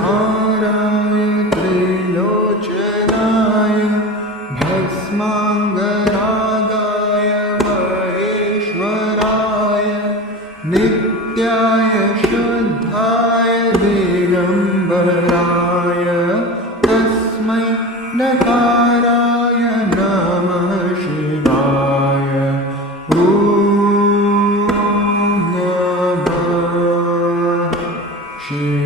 नागेन्द्रहाराय त्रिलोचनाय भस्माङ्गरागाय महेश्वराय नित्याय शुद्धाय दिगम्बराय तस्मै नकाराय नमः शिवाय। ॐ नमः शिवाय।